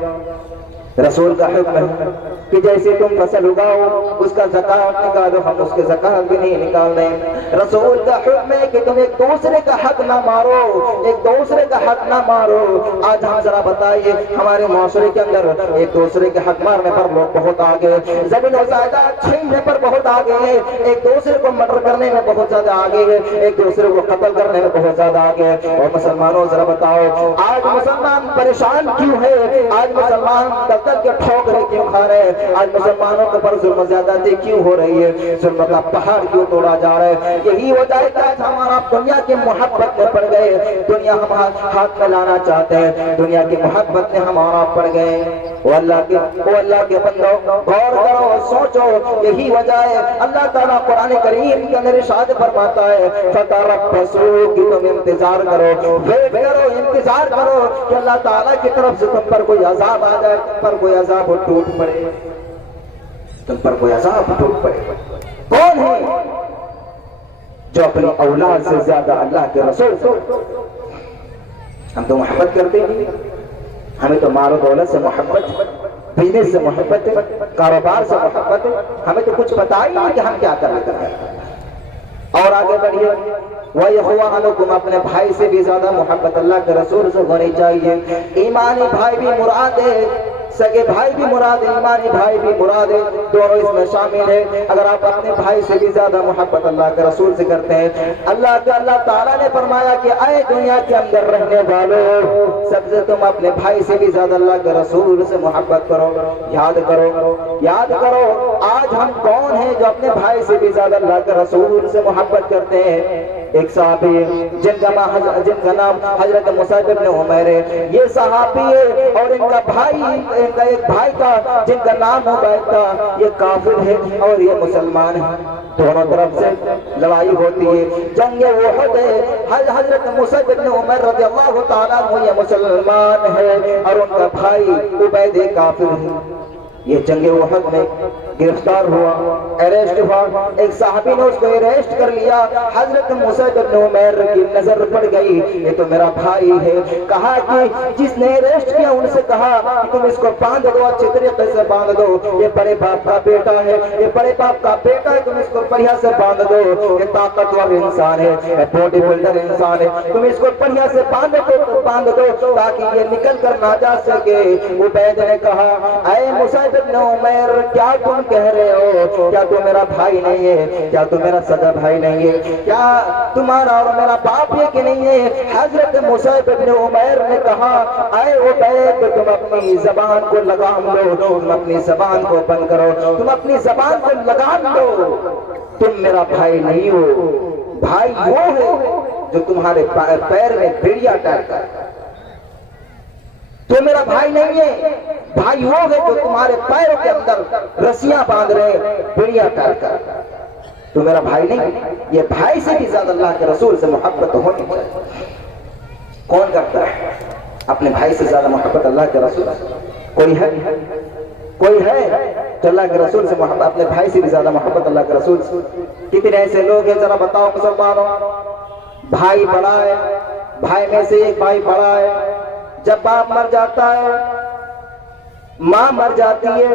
رسول کا حکم ہے کہ جیسے تم فصل اگاؤ اس کا زکات نکالو، ہم اس کے زکات بھی نہیں نکال رہے۔ رسول کا حکم ہے کہ تم ایک دوسرے کا حق نہ مارو، ایک دوسرے کا حق نہ مارو۔ آج ہم ذرا بتائیے ہمارے معاشرے کے اندر ایک دوسرے کے حق مارنے پر لوگ بہت آگے، زمین و جائیداد چھیننے پر بہت آگے ہیں، ایک دوسرے کو مرڈر کرنے میں بہت زیادہ آگے ہے، ایک دوسرے کو قتل کرنے میں بہت زیادہ آگے ہے۔ اور مسلمانوں ذرا بتاؤ آج مسلمان پریشان کیوں ہے؟ آج مسلمان کے ٹھوکرے کیوں کھا رہے ہیں؟ آج مسلمانوں کے پر ظلم و زیادتی کیوں ہو رہی ہے؟ ظلم کا پہاڑ کیوں توڑا جا رہا ہے؟ یہی وجہ ہے کہ آج ہمارا دنیا کی محبت میں پڑ گئے، دنیا ہم ہاتھ میں لانا چاہتے ہیں، دنیا کی محبت میں ہمارا پڑ گئے۔ وہ اللہ کے بندو غور کرو، سوچو، یہی وجہ ہے اللہ تعالیٰ قرآن کریم کے اندر ارشاد فرماتا ہے فتربصوا کہ تم انتظار کرو، ویٹ کرو، انتظار کرو کہ اللہ تعالیٰ کی طرف سے تم پر کوئی عذاب آ جائے، تم پر کوئی عذاب ٹوٹ پڑے، تم پر کوئی عذاب ٹوٹ پڑے۔ کون ہے جو اپنی اولاد سے زیادہ اللہ کے رسول سے؟ ہم تو محبت کرتے ہیں، ہمیں تو مال و دولت سے محبت، بزنس سے محبت ہے، کاروبار سے محبت ہے، ہمیں تو کچھ پتا ہی نہیں کہ ہم کیا کرنا چاہتے ہیں۔ اور آگے بڑھیے، وَإِخْوَانُكُمْ اپنے بھائی سے بھی زیادہ محبت اللہ کے رسول سے ہونی چاہیے۔ ایمانی بھائی بھی مراد ہے، سگے بھائی بھی مراد ہے، ایمانی بھائی بھی مراد ہے، دونوں اس میں شامل ہے۔ اگر آپ اپنے بھائی سے بھی زیادہ محبت اللہ کے رسول سے کرتے ہیں، اللہ تعالیٰ نے فرمایا کہ اے دنیا کے اندر رہنے والوں، سب سے تم اپنے بھائی سے بھی زیادہ اللہ کے رسول سے محبت کرو۔ یاد کرو آج ہم کون ہیں جو اپنے بھائی سے بھی زیادہ اللہ کے رسول سے محبت کرتے ہیں؟ ایک صحابی جن کا نام حضرت مصعب بن عمیر ہے، یہ صحابی ہے اور ان کا ایک بھائی تھا جن کا نام عبید تھا، یہ کافر ہے اور یہ مسلمان ہے، دونوں طرف سے لڑائی ہوتی ہے، جنگ احد ہے، حضرت مصعب بن عمیر رضی اللہ تعالیٰ عنہ یہ مسلمان ہے اور ان کا بھائی عبید کافر ہے۔ یہ جنگ احد میں گرفتار ہوا، اریسٹ ہوا، ایک صحابی نے اس کو اریسٹ کر لیا، حضرت مصعب بن عمیر کی نظر پڑ گئی یہ تو میرا بھائی ہے، کہا کہ جس نے اریسٹ کیا ان سے کہا کہ تم اس کو باندھ دو، اچھے طریقے سے باندھ دو، یہ بڑے باپ کا بیٹا ہے، یہ بڑے باپ کا بیٹا ہے، تم اس کو بڑھیا سے باندھ دو، یہ طاقتور انسان ہے، یہ باڈی بلڈر انسان ہے، تم اس کو بڑھیا سے باندھ دو تاکہ یہ نکل کر نہ جا سکے۔ عبید نے کہا اے مصعب بن عمیر کیا تم کہہ رہے ہو؟ کیا تو میرا بھائی نہیں ہے؟ کیا تو میرا سگا بھائی نہیں ہے؟ کیا تمہارا اور میرا باپ یہ کہ نہیں ہے؟ حضرت مصعب بن عمیر نے کہا اے عبید تم اپنی زبان کو لگام دو، تم اپنی زبان کو بند کرو، تم اپنی زبان کو لگام دو، تم میرا بھائی نہیں ہو، بھائی وہ ہے جو تمہارے پیر میں بیڑیا ڈالتا ہے، تو میرا بھائی نہیں ہے، بھائی وہ ہے جو تمہارے پیروں کے اندر رسیاں باندھ رہے، بیڑیا ڈال کر، تو میرا بھائی نہیں۔ یہ بھائی سے بھی زیادہ اللہ کے رسول سے محبت ہونی چاہیے۔ کون کرتا ہے اپنے بھائی سے زیادہ محبت اللہ کے رسول سے؟ کوئی ہے تو اللہ کے رسول سے محبت، اپنے بھائی سے بھی زیادہ محبت اللہ کے رسول سے؟ کتنے ایسے لوگ ہیں ذرا بتاؤ مسلمانوں، بھائی بڑا ہے، بھائی میں سے ایک بھائی بڑا ہے، جب باپ مر جاتا ہے، ماں مر جاتی ہے،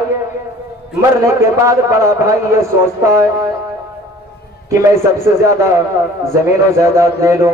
مرنے کے بعد بڑا بھائی یہ سوچتا ہے کہ میں سب سے زیادہ زمین و جائیداد لے لوں،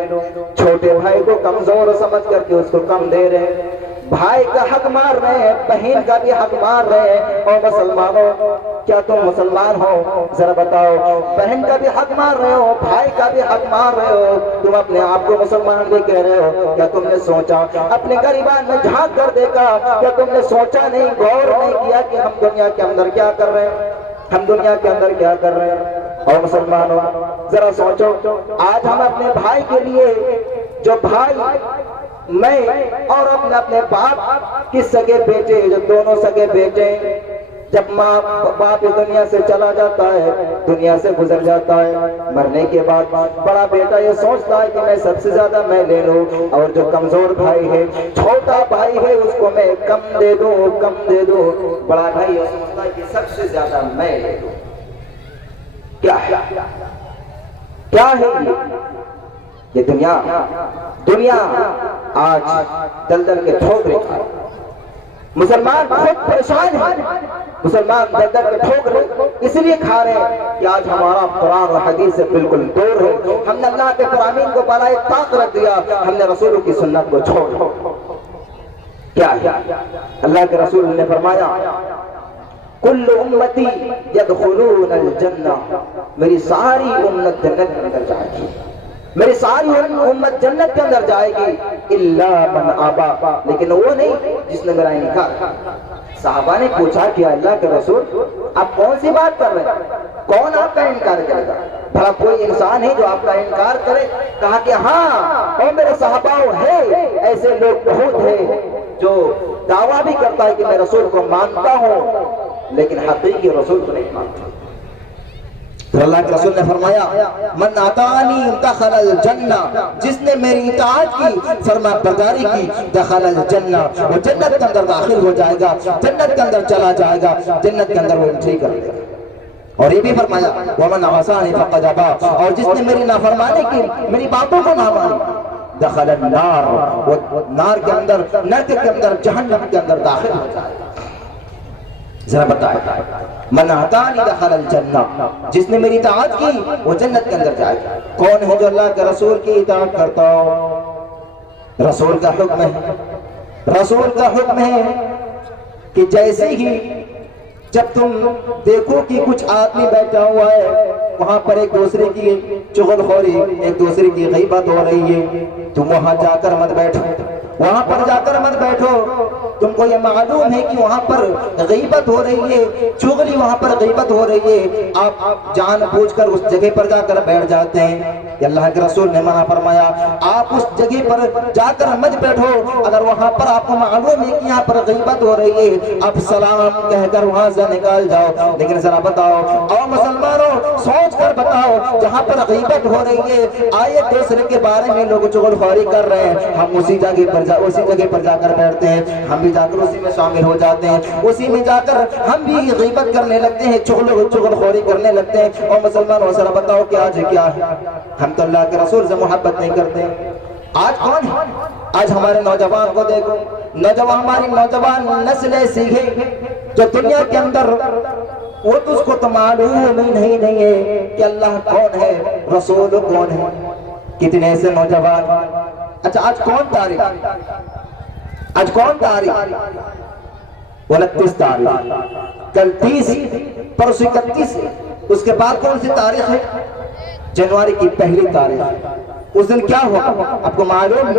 چھوٹے بھائی کو کمزور سمجھ کر کے اس کو کم دے رہے ہیں، بھائی کا حق مار رہے ہیں، بہن کا بھی حق مار رہے ہیں۔ اور مسلمانوں کیا تم مسلمان ہو؟ ذرا بتاؤ، بہن کا بھی حق مار رہے ہو، بھائی کا بھی حق مار رہے ہو، تم اپنے آپ کو مسلمان بھی کہہ رہے ہو؟ کیا تم نے سوچا اپنے غریبان میں جھانک کر دیکھا؟ کیا تم نے سوچا نہیں، غور نہیں کیا کہ ہم دنیا کے اندر کیا کر رہے ہیں، ہم دنیا کے اندر کیا کر رہے ہیں؟ اور مسلمانوں ذرا سوچو، آج ہم اپنے بھائی کے لیے، جو بھائی میں اور اپنے باپ کی سگے بیٹے، جو دونوں سگے بیٹے، جب ماں باپ اس دنیا سے چلا جاتا ہے، دنیا سے گزر جاتا ہے، مرنے کے بعد بڑا بیٹا یہ سوچتا ہے کہ میں سب سے زیادہ میں لے لوں، اور جو کمزور بھائی ہے، چھوٹا بھائی ہے، اس کو میں کم دے دوں، بڑا بھائی یہ سوچتا ہے کہ سب سے زیادہ میں لے لوں۔ کیا ہے یہ دنیا آج دلدل کے ٹھوکرے کھا، مسلمان بہت پریشان ہیں، مسلمان دلدل کے ٹھوکرے اس لیے کھا رہے ہیں کہ آج ہمارا قرآن و حدیث سے بالکل دور ہے، ہم نے اللہ کے فرامین کو بالائے طاق رکھ دیا، ہم نے رسول کی سنت کو چھوڑ دیا۔ کیا ہے اللہ کے رسول نے فرمایا کل امتی یدخلون الجنہ، میری ساری امت جنت کے اندر جائے گی، میری ساری امت جنت کے اندر جائے گی، الا من ابا، لیکن وہ نہیں جس نے میرا انکار۔ صحابہ نے پوچھا کہ اللہ کے رسول آپ کون سی بات کر رہے ہیں، کون آپ کا انکار کرے گا؟ بھلا کوئی انسان ہے جو آپ کا انکار کرے؟ کہا کہ ہاں اور میرے صحابہ ہے، ایسے لوگ بہت ہیں جو دعویٰ بھی کرتا ہے کہ میں رسول کو مانتا ہوں لیکن حقیقی رسول کو نہیں مانتا۔ پھر اللہ کے رسول نے فرمایا من اطاعنی دخل الجنہ، جس نے میری اطاعت کی، فرما برداری کی، دخل الجنہ، وہ جنت کے اندر داخل ہو جائے گا، جنت کے اندر چلا جائے گا، جنت کے اندر وہ انٹری کر لے گا۔ اور یہ بھی فرمایا ومن عصانی فقد ابا، اور جس نے میری نافرمانی کی، میری باتوں کو نہ مانی، دخل النار، وہ نار کے اندر، نرک کے اندر، جہنم کے اندر داخل ہو جائے گا۔ ذرا بتائیں من اطاعنی دخل الجنہ، جس نے میری اطاعت کی وہ جنت کے اندر جائے گا۔ کون ہے جو اللہ کے رسول کی اطاعت کرتا ہو؟ رسول کا حکم ہے، رسول کا حکم ہے کہ جیسے ہی جب تم دیکھو کہ کچھ آدمی بیٹھا ہوا ہے، وہاں پر ایک دوسرے کی چغل خوری، ایک دوسرے کی غیبت ہو رہی ہے، تم وہاں جا کر مت بیٹھو، وہاں پر جا کر مت بیٹھو۔ تم کو یہ معلوم ہے کہ وہاں پر غیبت ہو رہی ہے، چغلی وہاں پر غیبت ہو رہی ہے، آپ جان بوجھ کر اس جگہ پر جا کر بیٹھ جاتے ہیں۔ کہ اللہ کے رسول نے منع فرمایا آپ اس جگہ پر جا کر مت بیٹھو، اگر وہاں پر آپ کو معلوم ہے کہ یہاں پر غیبت ہو رہی ہے، آپ سلام کہہ کر وہاں سے نکال جاؤ۔ لیکن ذرا بتاؤ اور مسلمانوں سوچ کر بتاؤ، جہاں پر غیبت ہو رہی ہے، آئے دوسرے کے بارے میں لوگ چغل خوری کر رہے ہیں، ہم اسی جگہ پر جا کر بیٹھتے ہیں، ہم بھی جا کر اسی میں شامل ہو جاتے ہیں، اسی میں جا کر ہم بھی غیبت کرنے لگتے ہیں، چغل خوری کرنے لگتے ہیں۔ اور مسلمانوں ذرا بتاؤ کہ آج کیا ہے؟ ہم تو اللہ کے رسول سے محبت نہیں کرتے۔ آج کون ہے؟ آج ہمارے نوجوان کو دیکھو، ہماری نوجوان نسل ایسی ہے جو دنیا کے اندر وہ تو اس کو تو معلوم ہی نہیں ہے کہ اللہ کون ہے، رسول کون ہے۔ کتنے ایسے نوجوان، اچھا آج کون تاریخ؟ آج کون تاریخ؟ 29 تاریخ، کل 30، پرسوں 31، اس کے بعد کون سی تاریخ ہے؟ جنوری کی پہلی تاریخ۔ اس دن کیا ہوگا آپ کو معلوم ہے؟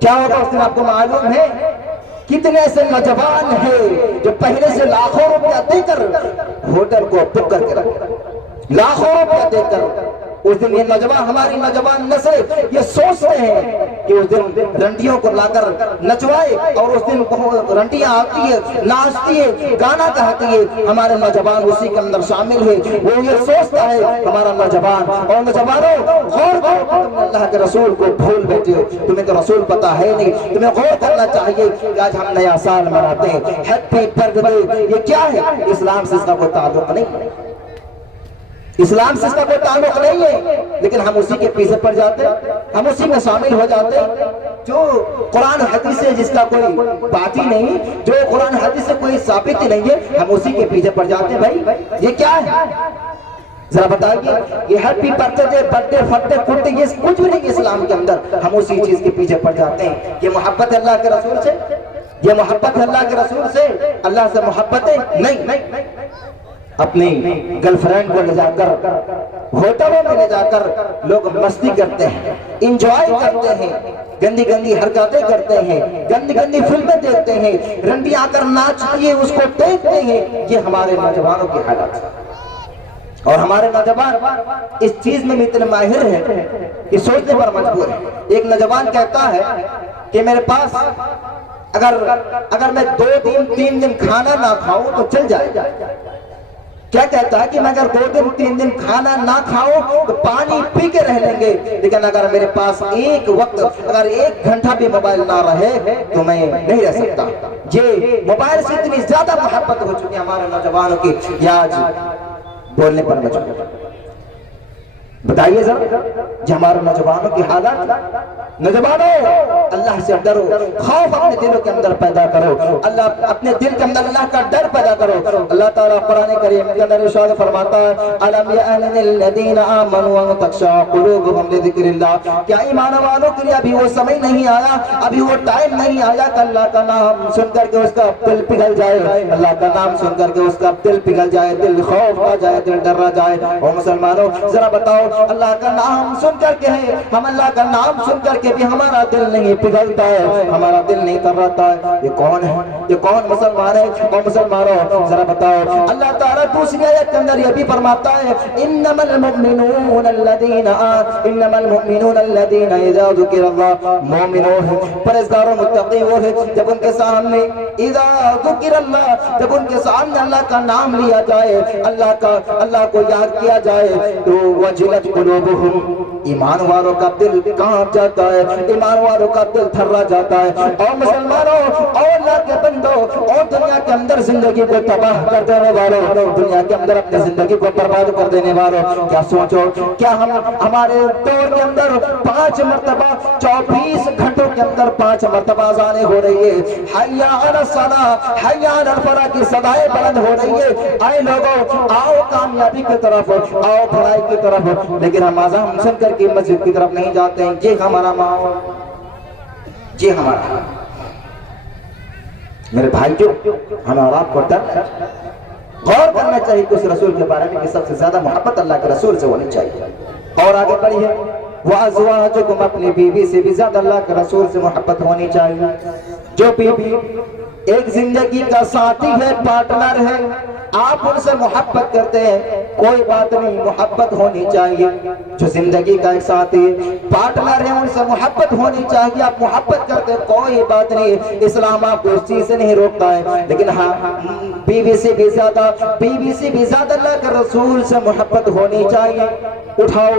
کیا ہوگا اس دن آپ کو معلوم ہے؟ کتنے ایسے نوجوان ہیں جو پہلے سے لاکھوں روپیہ دے کر ہوٹل کو بک کر کے رکھتے، لاکھوں روپیہ دے کر۔ اس دن یہ نوجوان، ہماری نوجوان نسل یہ سوچتے ہیں کہ اس دن رنڈیوں کو لا کر نچوائے، اور اس دن رنڈیاں آتی ہے، ناچتی ہے، گانا گاتی ہے، ہمارے نوجوان اسی کے اندر شامل ہے۔ وہ یہ سوچتا ہے ہمارا نوجوان۔ اور نوجوانوں غور کرو، تم اللہ کے رسول کو بھول بیٹھے ہو، تمہیں تو رسول پتہ ہے نہیں۔ تمہیں غور کرنا چاہیے کہ آج ہم نیا سال مناتے ہیں، ہیپی برتھ ڈے، یہ کیا ہے؟ اسلام سے اس کا کوئی تعلق نہیں ہے، اسلام سے اس کا کوئی تعلق نہیں ہے، لیکن ہم اسی کے پیچھے پڑ جاتے ہیں، ہم اسی میں شامل ہو جاتے ہیں۔ جو قرآن حدیث سے جس کا کوئی بات ہی نہیں، جو قرآن حدیث سے کوئی ثابت ہی نہیں ہے، ہم اسی کے پیچھے پڑ جاتے ہیں۔ بھائی یہ کیا ہے؟ ذرا بتائیے، یہ happy birth day, birth day, پھٹے کٹے، یہ کچھ بھی نہیں اسلام کے اندر، ہم اسی چیز کے پیچھے پڑ جاتے ہیں۔ یہ محبت ہے اللہ کے رسول سے؟ یہ محبت ہے اللہ کے رسول سے؟ اللہ سے محبت ہے؟ نہیں۔ اپنی گرل فرینڈ کو لے جا کر ہوٹلوں میں لے جا کر لوگ مستی کرتے ہیں، انجوائے کرتے ہیں، گندی گندی حرکاتیں کرتے ہیں، گندی گندی فلمیں دیکھتے ہیں، رنڈی آ کر ناچتی ہے اس کو دیکھتے ہیں۔ یہ ہمارے نوجوانوں کی حالت ہے، اور ہمارے نوجوان اس چیز میں بھی اتنے ماہر ہیں کہ سوچنے پر مجبور ہے۔ ایک نوجوان کہتا ہے کہ میرے پاس اگر میں 2 دن 3 دن کھانا نہ کھاؤں تو چل جائے گا۔ کیا کہتا ہے کہ میں اگر 2 دن 3 دن کھانا نہ کھاؤں تو پانی پی کے رہ لیں گے، لیکن اگر میرے پاس ایک وقت، اگر 1 گھنٹہ بھی موبائل نہ رہے تو میں نہیں رہ سکتا۔ یہ موبائل سے اتنی زیادہ محبت ہو چکی ہے ہمارے نوجوانوں کی، یا آج بولنے پر مجبور۔ بتائیے ذرا جو ہمارے نوجوانوں کی حالت۔ نوجوانوں اللہ سے ڈرو، خوف اپنے دلوں کے اندر پیدا کرو، اللہ اپنے دل کے اندر اللہ کا ڈر پیدا کرو۔ اللہ تعالیٰ قرآن کریم کے اندر ارشاد فرماتا ہے الم یأن للذین آمنوا ان تخشع قلوبهم لذکر اللہ، کیا ایمان والوں کے لیے ابھی وہ سمے نہیں آیا، ابھی وہ ٹائم نہیں آیا کہ اللہ کا نام سن کر کے اس کا دل پگھل جائے، اللہ کا نام سن کر کے اس کا دل پگھل جائے، دل خوف آ جائے، دل ڈر جائے۔ اور مسلمانوں ذرا بتاؤ، اللہ کا نام سن کر کے ہے، ہم اللہ کا نام سن کر کے بھی ہمارا دل نہیں پگھلتا ہے، ہمارا دل نہیں ترتا ہے، یہ کون ہے؟ کہ کون مسلمان ہے اور مسلمانوں ذرا بتاؤ. اللہ تعالیٰ دوسری آیت کے اندر یہ بھی فرماتا ہے انما المؤمنون الذین اذا ذکر اللہ. مومنوں پرہیزگاروں متقی وہ ہے جب ان کے سامنے اذا ذکر اللہ جب ان کے سامنے اللہ کا نام لیا جائے اللہ کو یاد کیا جائے تو وجلت قلوبہم ایمان والوں کا دل کانپ جاتا ہے ایمان والوں کا دل تھرا جاتا ہے. اور مسلمانوں اور اللہ کے بندوں اور دنیا کے اندر زندگی کو تباہ کر دینے والوں دنیا کے اندر اپنی زندگی کو برباد کر دینے والوں کیا سوچو کیا ہمارے دور کے اندر 5 مرتبہ 24 گھنٹوں کے اندر 5 مرتبہ اذانیں ہو رہی ہے حی علی الصلاۃ حی علی الفلاح کی صدائیں بلند ہو رہی ہے. آئے لوگوں آؤ کامیابی کی طرف آؤ بھلائی کی طرف لیکن ہم اذان سن کر کے مسجد کی طرف نہیں جاتے ہیں. یہ ہمارا ماحول یہ ہمارا میرے بھائی جو ہمیں اور آپ کو غور کرنا چاہیے کہ اس رسول کے بارے میں کہ سب سے زیادہ محبت اللہ کے رسول سے ہونی چاہیے. اور آگے بڑھیے وَأَزْوَاجُكُمْ اپنی بیوی سے بھی زیادہ اللہ کے رسول سے محبت ہونی چاہیے. جو بیوی ایک زندگی کا ساتھی ہے پارٹنر ہے آپ ان سے محبت کرتے ہیں کوئی بات نہیں محبت ہونی چاہیے. جو زندگی کا ایک ساتھی پارٹنر ہے ان سے محبت ہونی چاہیے. آپ محبت کرتے کوئی بات نہیں اسلام آپ کو اس چیز سے نہیں روکتا ہے لیکن ہاں بیوی سے بھی زیادہ اللہ کے رسول سے محبت ہونی چاہیے. اٹھاؤ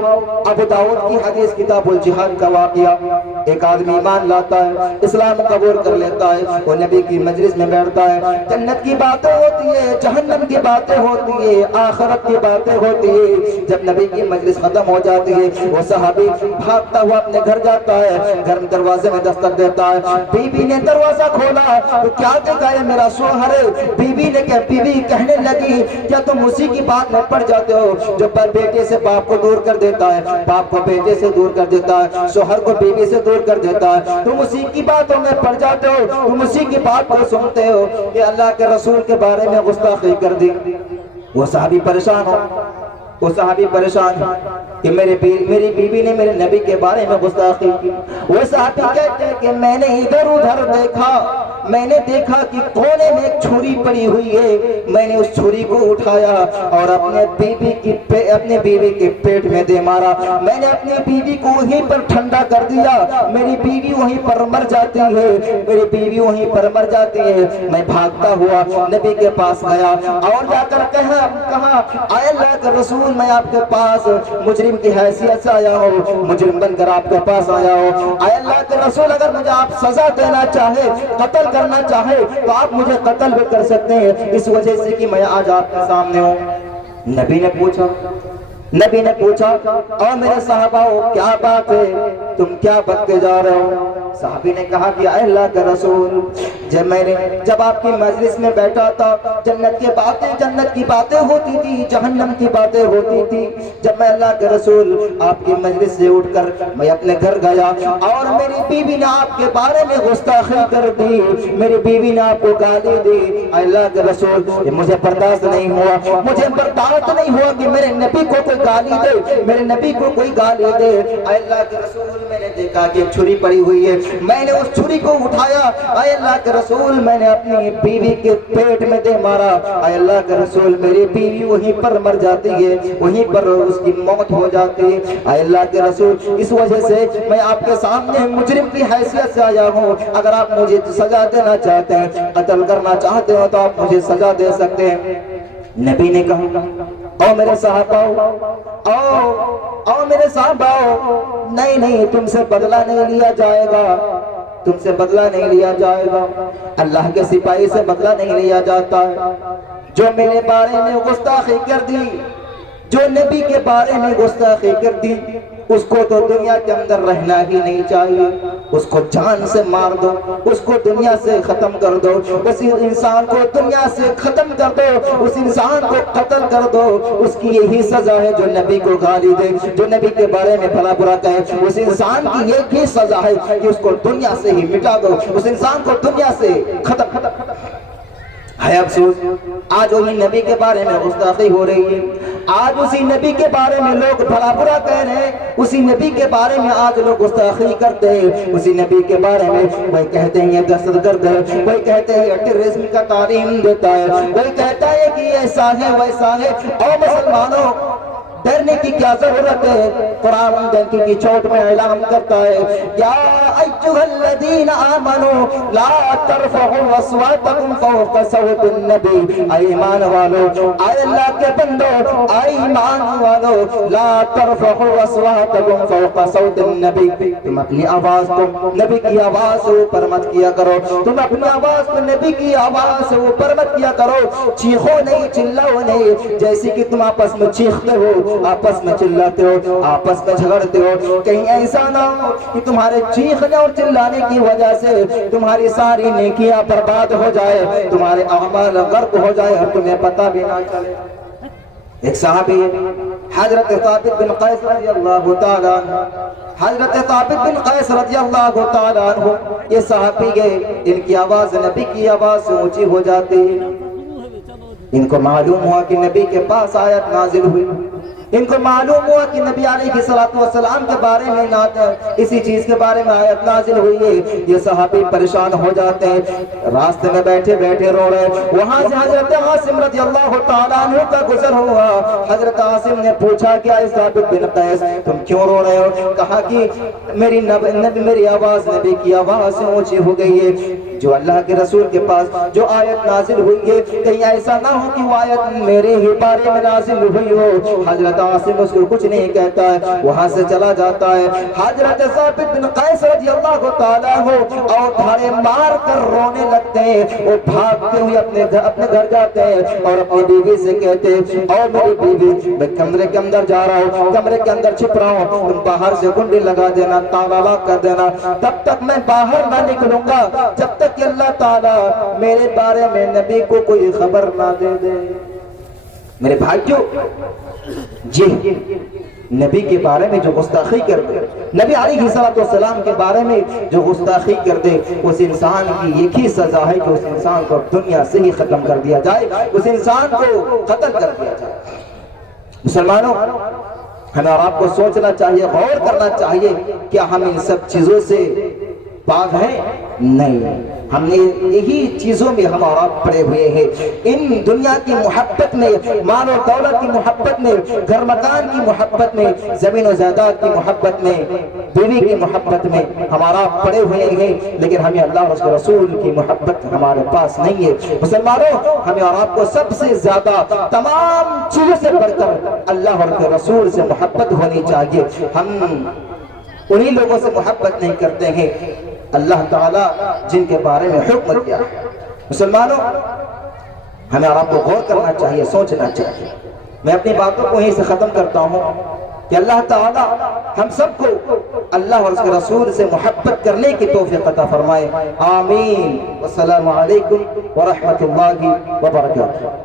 ابو داؤد کی حدیث کتاب الجہاد کا واقعہ. ایک آدمی ایمان لاتا ہے اسلام قبول کر لیتا ہے وہ نبی کی مجلس میں بیٹھتا ہے جنت کی باتیں ہوتی ہے جہنم کی باتیں ہوتی ہے آخرت کی باتیں ہوتی ہے. جب نبی کی مجلس ختم ہو جاتی ہے وہ صحابی بھاگتا ہوا اپنے گھر جاتا ہے گھر میں دروازے میں دستک دیتا ہے. بیوی نے دروازہ کھولا تو کیا دیکھا ہے میرا شوہر ہے. بیوی کہنے لگی کیا تم اسی کی بات میں پڑ جاتے ہو جو پر بیٹے سے باپ کو دور کر دیتا ہے باپ کو بیٹے سے دور کر دیتا ہے شوہر کو بیوی سے دور کر دیتا ہے. تم اسی کی باتوں میں پڑ جاتے ہو تم اسی کی بات کو سنتے ہو کہ اللہ کے رسول کے بارے میں گستاخی کر دی. وہ صحابی پریشان کہ میری بیوی نے میرے نبی کے بارے میں گستاخی کی. وہ صحابی کہتے ہیں کہ میں نے ادھر ادھر دیکھا میں نے دیکھا کہ کونے میں ایک چھری پڑی ہوئی ہے میں نے اس چھری کو اٹھایا اور اپنے بیوی کے پیٹ میں دے مارا. میں نے اپنی بیوی کو وہیں پر ٹھنڈا کر دیا میری بیوی وہیں پر مر جاتی ہے. میں بھاگتا ہوا نبی کے پاس گیا اور جا کر کہا اے اللہ کے رسول میں آپ کے پاس مجرم کی حیثیت سے آیا ہوں مجرم بن کر آپ کے پاس آیا ہوں. اے اللہ کے رسول اگر مجھے آپ سزا دینا چاہے قتل کرنا چاہے تو آپ مجھے قتل بھی کر سکتے ہیں اس وجہ سے کہ میں آج آپ کے سامنے ہوں. نبی نے پوچھا اور میرے صحابہ کیا بات ہے تم کیا بکتے جا رہے ہو. صحابی نے کہا کہ اے اللہ کے رسول جب آپ کی مجلس میں بیٹھا تھا جنت کی باتیں ہوتی تھی جہنم کی باتیں ہوتی تھی. جب میں اللہ کے رسول آپ کی مجلس سے اٹھ کر میں اپنے گھر گیا اور میری بیوی نے آپ کے بارے میں گستاخی کر دی میری بیوی نے آپ کو گالی دی. اے اللہ کے رسول مجھے برداشت نہیں ہوا کہ میرے نبی کو کوئی گالی دے میرے نبی کو کوئی گالی دے. اے اللہ کے رسول میں نے دیکھا کہ ایک چھری پڑی ہوئی ہے میں نے اس چھری کو اٹھایا. اے اللہ کے رسول میں نے اپنی بیوی کے پیٹ میں دے مارا. اے اللہ کے رسول میری بیوی وہیں پر مر جاتی ہے وہیں پر اس کی موت ہو جاتی ہے. اے اللہ کے رسول اس وجہ سے میں آپ کے سامنے مجرم کی حیثیت سے آیا ہوں. اگر آپ مجھے سزا دینا چاہتے ہیں قتل کرنا چاہتے ہو تو آپ مجھے سزا دے سکتے ہیں. نبی نے کہا او میرے صحابہ نہیں تم سے بدلہ نہیں لیا جائے گا اللہ کے سپاہی سے بدلہ نہیں لیا جاتا ہے. جو میرے بارے میں گستاخی کر دی جو نبی کے بارے میں گستاخی کر دی اس کو تو دنیا کے اندر رہنا ہی نہیں چاہیے. اس کو جان سے مار دو اس کو دنیا سے ختم کر دو اس انسان کو دنیا سے ختم کر دو اس انسان کو قتل کر دو. اس کی یہی سزا ہے جو نبی کو گالی دے جو نبی کے بارے میں بھلا برا کہے. اس انسان کی ایک ہی سزا ہے کہ اس کو دنیا سے ہی مٹا دو اس انسان کو دنیا سے ختم. ہے افسوس آج وہی نبی کے بارے میں گستاخی ہو رہی ہے آج اسی نبی کے بارے میں لوگ بھلا برا کہہ رہے ہیں، اسی نبی کے بارے میں آج لوگ گستاخی کرتے ہیں، اسی نبی کے بارے میں کوئی کہتے ہیں یہ دہشت گرد ہے، کوئی کہتے ہیں یہ ٹیررزم کا تعلیم دیتا ہے، کوئی کہتا ہے کہ ایسا ہے ویسا ہے۔ اور مسلمانوں ڈرنے کی کیا ضرورت ہے؟ قرآن ڈنکی کی چوٹ میں اعلان کرتا ہے یا ایھا الذین آمنوا لا ترفعوا اصواتکم فوق صوت النبی، اے ایمان والو، اے اللہ کے بندو، اے ایمان والو، لا ترفعوا اصواتکم فوق صوت النبی، تم اپنی آواز کو نبی کی آواز سے اوپر مت کیا کرو، تم اپنی آواز کو نبی کی آواز سے اوپر مت کیا کرو، چیخو نہیں چلاؤ نہیں، جیسے کہ تم آپس میں چیختے ہو، آپس میں چلاتے ہو، آپس میں جھگڑتے ہو، کہیں ایسا نہ ہو کہ تمہارے چیخنے اور چلانے کی وجہ سے تمہاری ساری نیکیاں برباد ہو جائے، تمہارے اعمال غرق ہو جائے اور تمہیں پتہ بھی نہ چلے۔ ایک صحابی حضرت ثابت بن قیس رضی اللہ تعالیٰ عنہ، حضرت ثابت بن قیس رضی اللہ تعالیٰ عنہ، یہ صحابی گئے، ان کی آواز نبی کی آواز سے اونچی ہو جاتی ہے، ان کو معلوم ہوا کہ نبی کے پاس آیت نازل ہوئی، ان کو معلوم ہوا کہ نبی علیہ السلام کے بارے میں اسی چیز کے بارے میں آیت نازل ہوئی ہے۔ یہ صحابی پریشان ہو جاتے ہیں، راستے میں بیٹھے بیٹھے رو رہے، وہاں سے حضرت عاصم رضی اللہ تعالیٰ عنہ کا گزر ہوا۔ حضرت عاصم نے پوچھا کہ اے ثابت بن قیس تم کیوں رو رہے ہو؟ کہا کہ میری آواز نبی کی آواز سے اونچی ہو گئی ہے، جو اللہ کے رسول کے پاس جو آیت نازل ہوئی ہے کہیں ایسا نہ ہو کہ وہ آیت میرے ہی بارے میں نازل ہوئی ہو۔ حضرت عاصم اس کو کچھ نہیں کہتا ہے، وہاں سے چلا جاتا ہے۔ حضرت ثابت بن قیس رضی اللہ تعالیٰ عنہ اور دھاڑے مار کر رونے لگتے ہیں، وہ بھاگتے ہوئے اپنے گھر جاتے ہیں اور اپنی بیوی سے کہتے ہیں اور میری بیوی میں کمرے کے اندر جا رہا ہوں، کمرے کے اندر چھپ رہا ہوں، تم باہر سے کنڈی لگا دینا، تالا لاک کر دینا، تب تک میں باہر نہ نکلوں گا جب تک کہ اللہ تعالیٰ میرے بارے میں نبی کو کوئی خبر نہ دے دے۔ میرے بھائیوں، جی نبی کے بارے میں جو گستاخی کر دے، نبی علیہ السلام کے بارے میں جو گستاخی کر دے، اس انسان کی ایک ہی سزا ہے کہ اس انسان کو دنیا سے ہی ختم کر دیا جائے، اس انسان کو قتل کر دیا جائے۔ مسلمانوں، ہمیں اور آپ کو سوچنا چاہیے، غور کرنا چاہیے، کیا ہم ان سب چیزوں سے پاک ہیں؟ نہیں، ہم نے یہی چیزوں میں ہم اور آپ پڑے ہوئے ہیں۔ ان دنیا کی محبت میں، مال و دولت کی محبت میں، گھر مکان کی محبت میں، زمین و جائیداد کی محبت میں، بیوی کی محبت میں ہم اور آپ پڑے ہوئے ہیں، لیکن ہمیں اللہ اور اس کے رسول کی محبت ہمارے پاس نہیں ہے۔ مسلمانوں، ہمیں اور آپ کو سب سے زیادہ تمام چیزوں سے بڑھ کر اللہ اور اس کے رسول سے محبت ہونی چاہیے۔ ہم انہی لوگوں سے محبت نہیں کرتے ہیں اللہ تعالیٰ جن کے بارے میں حکم دیا ہے۔ مسلمانوں، ہمیں اور آپ کو غور کرنا چاہیے، سوچنا چاہیے۔ میں اپنی باتوں کو یہیں سے ختم کرتا ہوں کہ اللہ تعالیٰ ہم سب کو اللہ اور اس کے رسول سے محبت کرنے کی توفیق عطا فرمائے۔ آمین۔ والسلام علیکم ورحمۃ اللہ وبرکاتہ۔